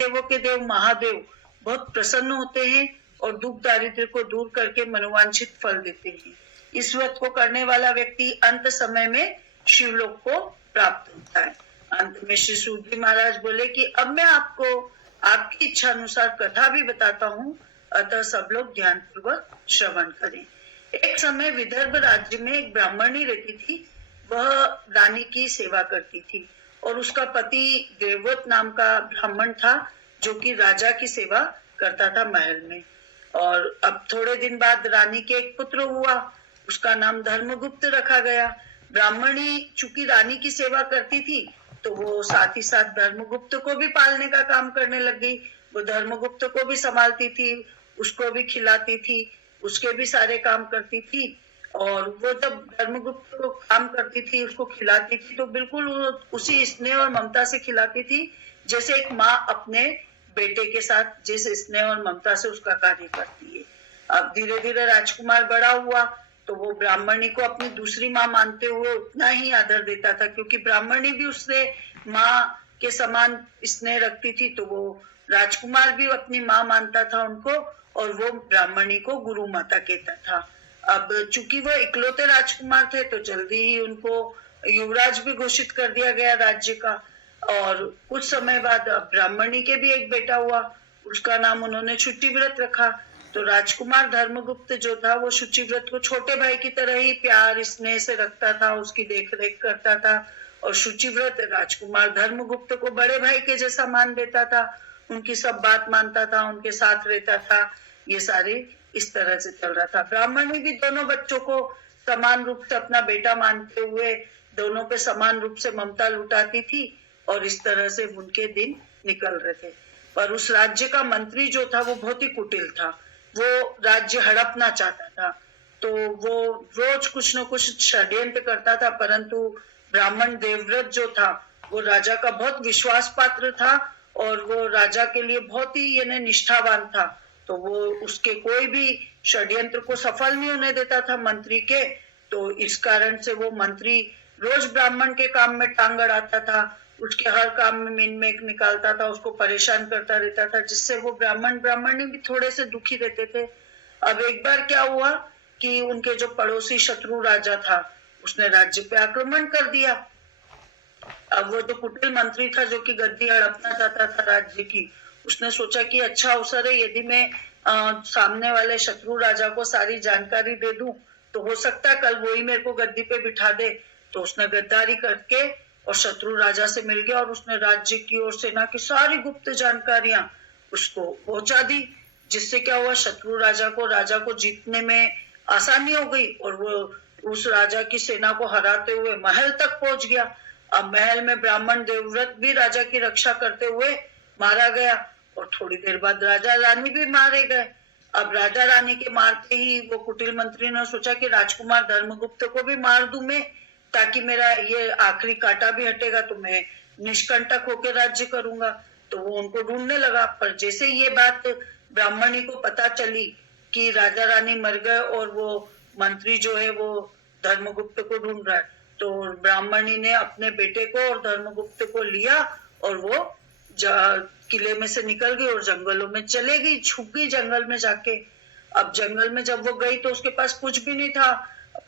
देवों के देव महादेव बहुत प्रसन्न होते हैं और दुख दारिद्र्य को दूर करके मनोवांछित फल देते हैं। इस व्रत को करने वाला व्यक्ति अंत समय में शिवलोक को प्राप्त होता है। अंत में श्री सूत जी महाराज बोले कि अब मैं आपको आपकी इच्छा अनुसार कथा भी बताता हूँ, अतः सब लोग ध्यान पूर्वक श्रवण करें। एक समय विदर्भ राज्य में एक ब्राह्मणी रहती थी। वह रानी की सेवा करती थी और उसका पति देवव्रत नाम का ब्राह्मण था, जो कि राजा की सेवा करता था महल में। और अब थोड़े दिन बाद रानी के एक पुत्र हुआ, उसका नाम धर्मगुप्त रखा गया। ब्राह्मणी चूंकि रानी की सेवा करती थी, तो वो साथ ही साथ धर्मगुप्त को भी पालने का काम करने लग गई। वो धर्मगुप्त को भी संभालती थी, उसको भी खिलाती थी, उसके भी सारे काम करती थी। और वो जब धर्मगुप्त को काम करती थी, उसको खिलाती थी, तो बिल्कुल उसी स्नेह और ममता से खिलाती थी जैसे एक माँ अपने बेटे के साथ जिस स्नेह और ममता से उसका कार्य करती है। अब धीरे धीरे राजकुमार बड़ा हुआ, तो वो ब्राह्मणी को अपनी दूसरी माँ मानते हुए उतना ही आदर देता था, क्योंकि ब्राह्मणी भी उससे माँ के समान स्नेह रखती थी। तो वो राजकुमार भी अपनी माँ मानता था उनको, और वो ब्राह्मणी को गुरु माता कहता था। अब चूंकि वो इकलौते राजकुमार थे, तो जल्दी ही उनको युवराज भी घोषित कर दिया गया राज्य का। और कुछ समय बाद ब्राह्मणी के भी एक बेटा हुआ, उसका नाम उन्होंने शुचिव्रत रखा। तो राजकुमार धर्मगुप्त जो था, वो शुचिव्रत को छोटे भाई की तरह ही प्यार स्नेह से रखता था, उसकी देख रेख करता था। और शुचिव्रत राजकुमार धर्मगुप्त को बड़े भाई के जैसा मान देता था, उनकी सब बात मानता था, उनके साथ रहता था। ये सारे इस तरह से चल रहा था। ब्राह्मणी भी दोनों बच्चों को समान रूप से अपना बेटा मानते हुए दोनों पे समान रूप से ममता लुटाती थी, और इस तरह से उनके दिन निकल रहे थे। पर उस राज्य का मंत्री जो था, वो बहुत ही कुटिल था। वो राज्य हड़पना चाहता था, तो वो रोज कुछ न कुछ षड्यंत्र करता था। परंतु ब्राह्मण देवव्रत जो था, वो राजा का बहुत विश्वास पात्र था, और वो राजा के लिए बहुत ही यानी निष्ठावान था। तो वो उसके कोई भी षड्यंत्र को सफल नहीं होने देता था मंत्री के। तो इस कारण से वो मंत्री रोज ब्राह्मण के काम में टांग अड़ाता था, उसके हर काम में मिनमेक निकालता था, उसको परेशान करता रहता था, जिससे वो ब्राह्मणी भी थोड़े से दुखी रहते थे। अब एक बार क्या हुआ कि उनके जो पड़ोसी शत्रु राजा था, उसने राज्य पे आक्रमण कर दिया। अब वो जो कुटिल मंत्री था, जो कि गद्दी हड़पना चाहता था राज्य की, उसने सोचा कि अच्छा अवसर है, यदि मैं सामने वाले शत्रु राजा को सारी जानकारी दे दूं, तो हो सकता है कल वो ही मेरे को गद्दी पे बिठा दे। तो उसने गद्दारी करके और शत्रु राजा से मिल गया, और उसने राज्य की और सेना की सारी गुप्त जानकारियां उसको पहुंचा दी। जिससे क्या हुआ, शत्रु राजा को जीतने में आसानी हो गई, और वो उस राजा की सेना को हराते हुए महल तक पहुंच गया। अब महल में ब्राह्मण देवव्रत भी राजा की रक्षा करते हुए मारा गया, और थोड़ी देर बाद राजा रानी भी मारे गए। अब राजा रानी के मारते ही वो कुटिल मंत्री ने सोचा कि राजकुमार धर्मगुप्त को भी मार दूं मैं, ताकि मेरा ये आखिरी कांटा भी हटेगा, तो मैं निष्कंटक होकर राज्य करूंगा। तो वो उनको ढूंढने लगा। पर जैसे ये बात ब्राह्मणी को पता चली कि राजा रानी मर गए और वो मंत्री जो है वो धर्मगुप्त को ढूंढ रहा है, तो ब्राह्मणी ने अपने बेटे को और धर्मगुप्त को लिया, और वो किले में से निकल गई और जंगलों में चले गई, छुप गई जंगल में जाके। अब जंगल में जब वो गई, तो उसके पास कुछ भी नहीं था,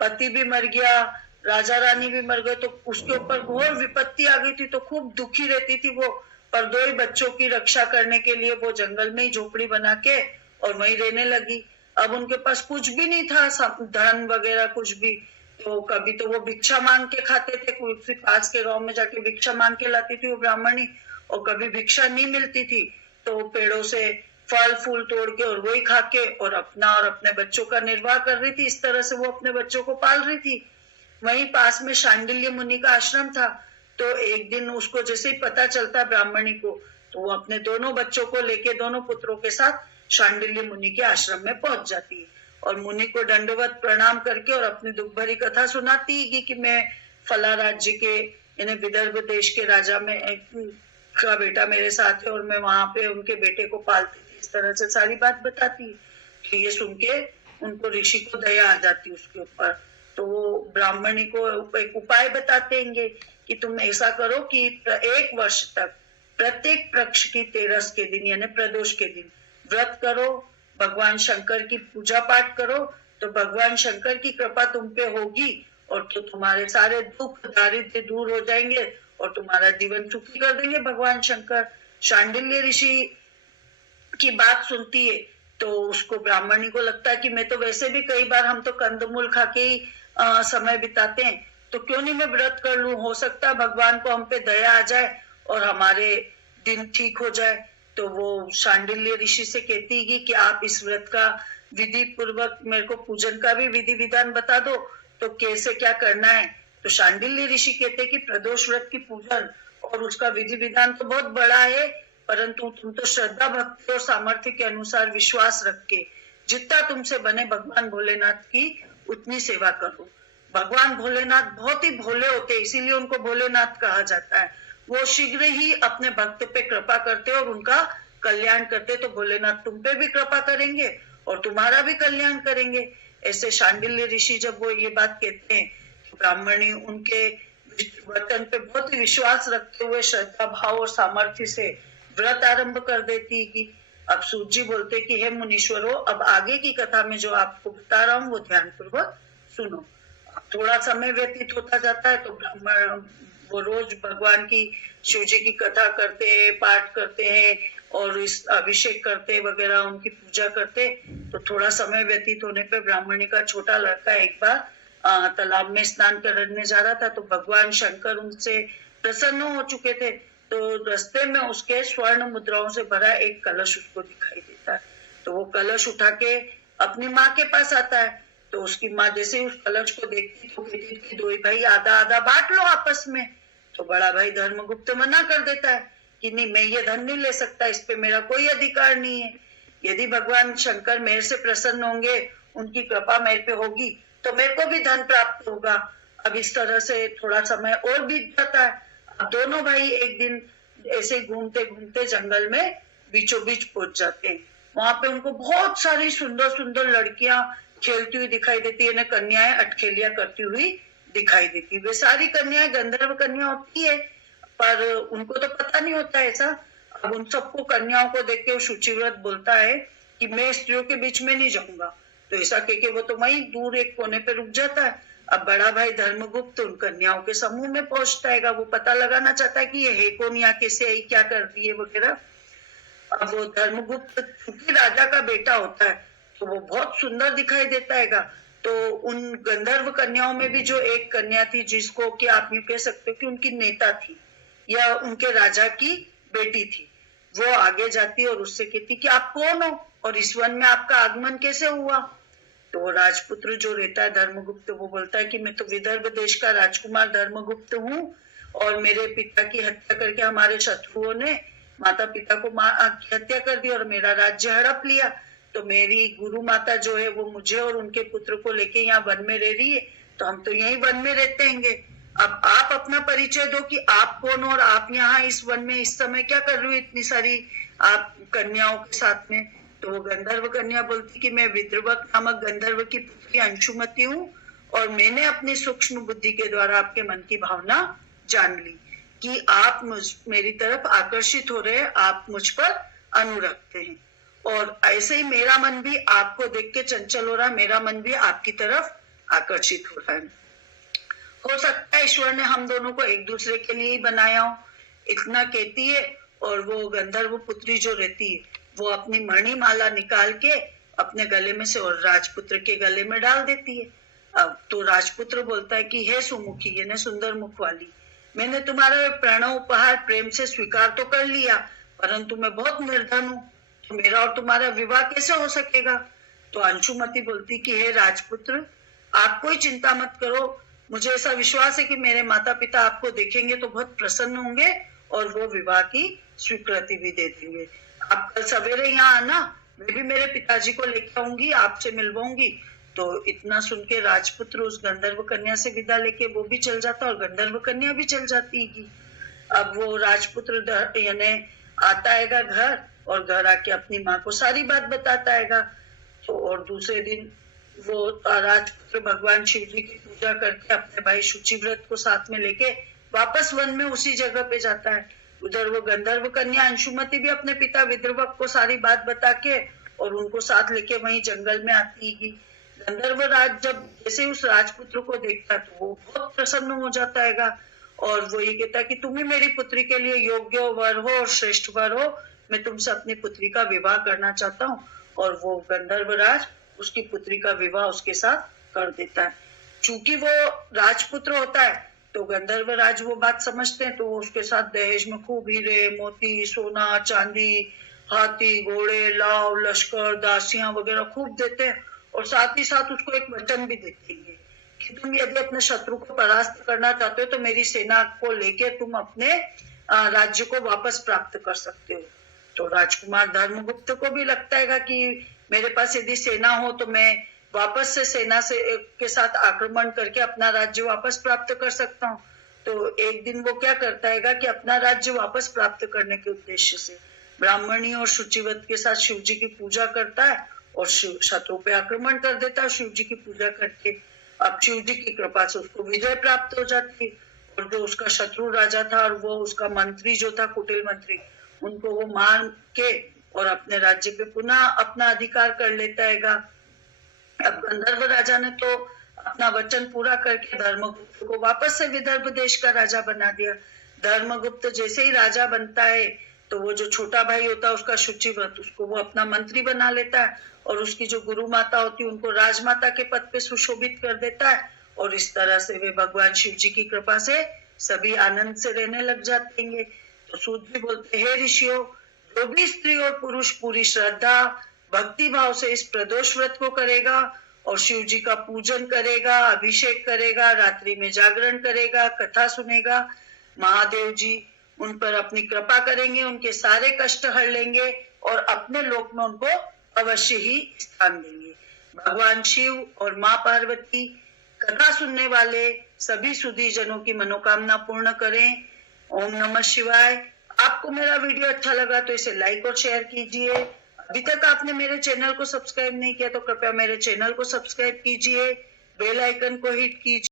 पति भी मर गया, राजा रानी भी मर गए, तो उसके ऊपर घोर विपत्ति आ गई थी। तो खूब दुखी रहती थी वो, पर दो ही बच्चों की रक्षा करने के लिए वो जंगल में ही झोपड़ी बना के और वहीं रहने लगी। अब उनके पास कुछ भी नहीं था, धन वगैरह कुछ भी। तो कभी तो वो भिक्षा मांग के खाते थे, कोई पास के गांव में जाके भिक्षा मांग के लाती थी वो ब्राह्मणी, और कभी भिक्षा नहीं मिलती थी तो पेड़ों से फल फूल तोड़ के और वही खा के और अपना और अपने बच्चों का निर्वाह कर रही थी। इस तरह से वो अपने बच्चों को पाल रही थी। वहीं पास में शांडिल्य मुनि का आश्रम था। तो एक दिन उसको जैसे ही पता चलता ब्राह्मणी को, तो वो अपने दोनों बच्चों को लेके, दोनों पुत्रों के साथ शांडिल्य मुनि के आश्रम में पहुंच जाती है, और मुनि को दंडवत प्रणाम करके और अपनी दुख भरी कथा सुनाती है कि मैं फला राज्य के यानी विदर्भ देश के राजा में का बेटा मेरे साथ है, और मैं वहां पे उनके बेटे को पालती थी। इस तरह से सारी बात बताती। तो ये सुन के उनको ऋषि को दया आ जाती उसके ऊपर। तो वो ब्राह्मणी को एक उपाय बताते हैं कि तुम ऐसा करो कि 1 वर्ष तक प्रत्येक पक्ष की तेरस के दिन यानी प्रदोष के दिन व्रत करो, भगवान शंकर की पूजा पाठ करो, तो भगवान शंकर की कृपा तुम पे होगी और तो तुम्हारे सारे दुख दारिद्र्य दूर हो जाएंगे और तुम्हारा जीवन सुखी कर देंगे भगवान शंकर। शांडिल्य ऋषि की बात सुनती है तो उसको ब्राह्मणी को लगता है कि मैं तो वैसे भी कई बार हम तो कंदमूल खा के ही समय बिताते हैं, तो क्यों नहीं मैं व्रत कर लूं, हो सकता है भगवान को हम पे दया आ जाए और हमारे दिन ठीक हो जाए। तो वो शांडिल्य ऋषि से कहती है कि आप इस व्रत का विधि पूर्वक मेरे को पूजन का भी विधि विधान बता दो, तो कैसे क्या करना है। तो शांडिल्य ऋषि कहते हैं कि प्रदोष व्रत की पूजन और उसका विधि विधान तो बहुत बड़ा है, परंतु तुम तो श्रद्धा भक्ति और सामर्थ्य के अनुसार विश्वास रख के जितना तुमसे बने भगवान भोलेनाथ की उतनी सेवा करो। भगवान भोलेनाथ बहुत ही भोले होते हैं, इसीलिए उनको भोलेनाथ कहा जाता है। वो शीघ्र ही अपने भक्त पे कृपा करते और उनका कल्याण करते, तो भोलेनाथ तुम पे भी कृपा करेंगे और तुम्हारा भी कल्याण करेंगे। ऐसे शांडिल्य ऋषि जब वो ये बात कहते हैं तो ब्राह्मणी उनके वचन पे बहुत ही विश्वास रखते हुए श्रद्धा भाव और सामर्थ्य से व्रत आरंभ कर देती है। कि अब सूत जी बोलते कि हे मुनीश्वरों, अब आगे की कथा में जो आपको बता रहा हूँ वो ध्यान पूर्वक सुनो। थोड़ा समय व्यतीत होता जाता है तो ब्राह्मण वो रोज भगवान की शिव जी की कथा करते हैं, पाठ करते हैं और इस अभिषेक करते वगैरह, उनकी पूजा करते। तो थोड़ा समय व्यतीत होने पे ब्राह्मणी का छोटा लड़का एक बार तालाब में स्नान करने जा रहा था, तो भगवान शंकर उनसे प्रसन्न हो चुके थे। तो रास्ते में उसके स्वर्ण मुद्राओं से भरा एक कलश उसको दिखाई देता है, तो वो कलश उठा के अपनी माँ के पास आता है। तो उसकी माँ जैसे उस कलश को देखती तो कहती कि दो भाई आधा आधा बांट लो आपस में। तो बड़ा भाई धर्मगुप्त मना कर देता है कि नहीं, मैं ये धन नहीं ले सकता, इस पे मेरा कोई अधिकार नहीं है। यदि भगवान शंकर मेरे से प्रसन्न होंगे, उनकी कृपा मेरे पे होगी, तो मेरे को भी धन प्राप्त होगा। अब इस तरह से थोड़ा समय और बीत जाता है। अब दोनों भाई एक दिन ऐसे घूमते घूमते जंगल में बीचों बीच पहुंच जाते हैं। वहां पे उनको बहुत सारी सुंदर सुंदर लड़कियां खेलती हुई दिखाई देती है, कन्याएं अटखेलियां करती हुई दिखाई देती है। वे सारी कन्याएं गंधर्व कन्या होती है, पर उनको तो पता नहीं होता ऐसा। अब उन सबको कन्याओं को देख के शुचिव्रत बोलता है कि मैं स्त्रियों के बीच में नहीं जाऊंगा। तो ऐसा कह के वो तो वहीं दूर एक कोने पे रुक जाता है। अब बड़ा भाई धर्मगुप्त उन कन्याओं के समूह में पहुंचता है, वो पता लगाना चाहता है कि ये है कौन, यहाँ कैसे आई, क्या कर रही है वगैरह। अब वो धर्मगुप्त चूंकि राजा का बेटा होता है तो वो बहुत सुंदर दिखाई देता है। तो उन गंधर्व कन्याओं में भी जो एक कन्या थी जिसको कि आप यूं कह सकते हो कि उनकी नेता थी या उनके राजा की बेटी थी, वो आगे जाती और उससे कहती कि आप कौन हो और इस वन में आपका आगमन कैसे हुआ। तो राजपुत्र जो रहता है धर्मगुप्त, वो बोलता है कि मैं तो विदर्भ देश का राजकुमार धर्मगुप्त हूँ और मेरे पिता की हत्या करके हमारे शत्रुओं ने माता पिता को की हत्या कर दी और मेरा राज्य हड़प लिया। तो मेरी गुरु माता जो है वो मुझे और उनके पुत्र को लेके यहाँ वन में रह रही है, तो हम तो यही वन में रहते हैंगे। अब आप अपना परिचय दो कि आप कौन और आप यहाँ इस वन में इस समय क्या कर रही हो इतनी सारी आप कन्याओं के साथ में। तो वो गंधर्व कन्या बोलती कि मैं विद्रवक नामक गंधर्व की पुत्री अंशुमति हूँ और मैंने अपनी सूक्ष्म बुद्धि के द्वारा आपके मन की भावना जान ली कि आप मेरी तरफ आकर्षित हो रहे हैं, आप मुझ पर अनुरक्त हैं और ऐसे ही मेरा मन भी आपको देख के चंचल हो रहा है, मेरा मन भी आपकी तरफ आकर्षित हो रहा है। हो सकता है ईश्वर ने हम दोनों को एक दूसरे के लिए ही बनाया हो, इतना कहती है। और वो गंधर्व पुत्री जो रहती है वो अपनी मणिमाला निकाल के अपने गले में से और राजपुत्र के गले में डाल देती है। अब तो राजपुत्र बोलता है कि हे सुमुखी यानी सुंदर मुख वाली, मैंने तुम्हारा प्रणव उपहार प्रेम से स्वीकार तो कर लिया, परंतु मैं बहुत निर्धन हूँ, तो मेरा और तुम्हारा विवाह कैसे हो सकेगा। तो अंशुमति बोलती कि हे राजपुत्र, आप कोई चिंता मत करो, मुझे ऐसा विश्वास है कि मेरे माता पिता आपको देखेंगे तो बहुत प्रसन्न होंगे और वो विवाह की स्वीकृति भी दे देंगे। आप कल सवेरे यहाँ आना, मैं भी मेरे पिताजी को लेकर आऊंगी, आपसे मिलवाऊंगी। तो इतना सुन के राजपुत्र उस गंधर्व कन्या से विदा लेके वो भी चल जाता और गंधर्व कन्या भी चल जाती है। अब वो राजपुत्र यानी आता है घर और घर आके अपनी माँ को सारी बात बताता है। तो और दूसरे दिन वो राजपुत्र भगवान शिव जी की पूजा करके अपने भाई शुचिव्रत को साथ में लेके वापस वन में उसी जगह पे जाता है। उधर वो गंधर्व कन्या अंशुमति भी अपने पिता विद्रवक को सारी बात बता के और उनको साथ लेके वहीं जंगल में आती है। गंधर्व राज जब जैसे उस राजपुत्र को देखता है तो वो बहुत प्रसन्न हो जाता है और वो ये कहता है कि तुम ही मेरी पुत्री के लिए योग्य वर हो और श्रेष्ठ वर हो, मैं तुमसे अपनी पुत्री का विवाह करना चाहता हूँ। और वो गंधर्व राज उसकी पुत्री का विवाह उसके साथ कर देता है। चूंकि वो राजपुत्र होता है तो गंधर्व राज वो बात समझते हैं, तो वो उसके साथ दहेज में खूब हीरे मोती सोना चांदी हाथी घोड़े लाव लश्कर दासियां वगैरह खूब देते हैं और साथ ही साथ उसको एक वचन भी देते हैं कि तुम यदि अपने शत्रु को परास्त करना चाहते हो तो मेरी सेना को लेके तुम अपने राज्य को वापस प्राप्त कर सकते हो। तो राजकुमार धर्मगुप्त को भी लगता है कि मेरे पास यदि सेना हो तो मैं वापस से सेना से के साथ आक्रमण करके अपना राज्य वापस प्राप्त कर सकता हूँ। तो एक दिन वो क्या करता है कि अपना राज्य वापस प्राप्त करने के उद्देश्य से ब्राह्मणी और शुचिवत के साथ शिव जी की पूजा करता है और शत्रु पे आक्रमण कर देता है शिव जी की पूजा करके। अब शिव जी की कृपा से उसको विजय प्राप्त हो जाती है और जो उसका शत्रु राजा था और वो उसका मंत्री जो था कुटिल मंत्री, उनको वो मार के और अपने राज्य पे पुनः अपना अधिकार कर लेता है। अब गंधर्व राजा ने तो अपना वचन पूरा करके धर्मगुप्त को वापस से विदर्भ देश का राजा बना दिया। धर्मगुप्त जैसे ही राजा बनता है तो वो जो छोटा भाई होता है उसका शुचिव्रत, उसको वो अपना मंत्री बना लेता है और उसकी जो गुरु माता होती है उनको राजमाता के पद पे सुशोभित कर देता है और इस तरह से वे भगवान शिव जी की कृपा से सभी आनंद से रहने लग जाते हैं। तो सूत भी बोलते हैं, हे ऋषियों, जो भी स्त्री और पुरुष पूरी श्रद्धा भक्ति भाव से इस प्रदोष व्रत को करेगा और शिव जी का पूजन करेगा अभिषेक करेगा रात्रि में जागरण करेगा कथा सुनेगा, महादेव जी उन पर अपनी कृपा करेंगे, उनके सारे कष्ट हर लेंगे और अपने लोक में उनको अवश्य ही स्थान देंगे। भगवान शिव और माँ पार्वती कथा सुनने वाले सभी सुधी जनों की मनोकामना पूर्ण करें। ओम नमः शिवाय। आपको मेरा वीडियो अच्छा लगा तो इसे लाइक और शेयर कीजिए। अभी तक आपने मेरे चैनल को सब्सक्राइब नहीं किया तो कृपया मेरे चैनल को सब्सक्राइब कीजिए, बेल आइकन को हिट कीजिए।